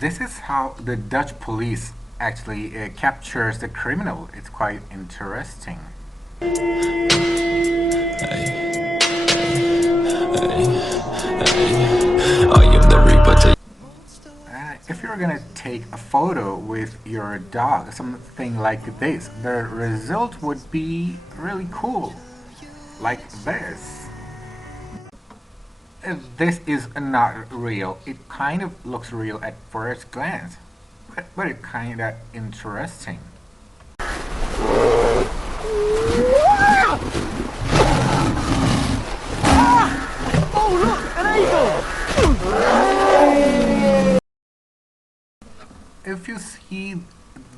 This is how the Dutch police actually captures the criminal. It's quite interesting. If you're gonna take a photo with your dog, something like this, the result would be really cool. Like this. This is not real. It kind of looks real at first glance, but it's kind of interesting. Oh, look, an eagle! If you see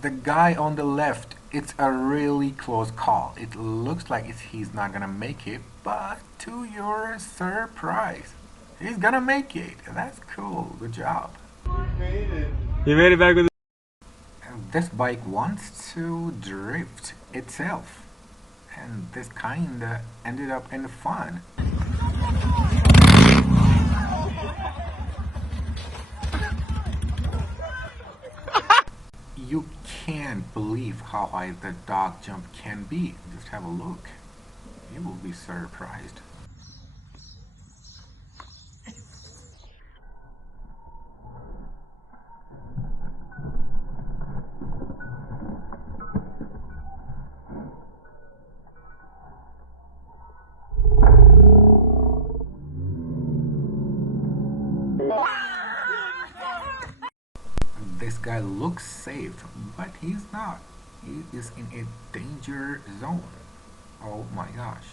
the guy on the left, it's a really close call. It looks like he's not gonna make it, but to your surprise, he's gonna make it. That's cool. Good job. You made it back with This bike wants to drift itself, and this kinda ended up in fun. You can't believe how high the dog jump can be. Just have a look. You will be surprised. This guy looks safe, but he's not. He is in a danger zone. Oh my gosh.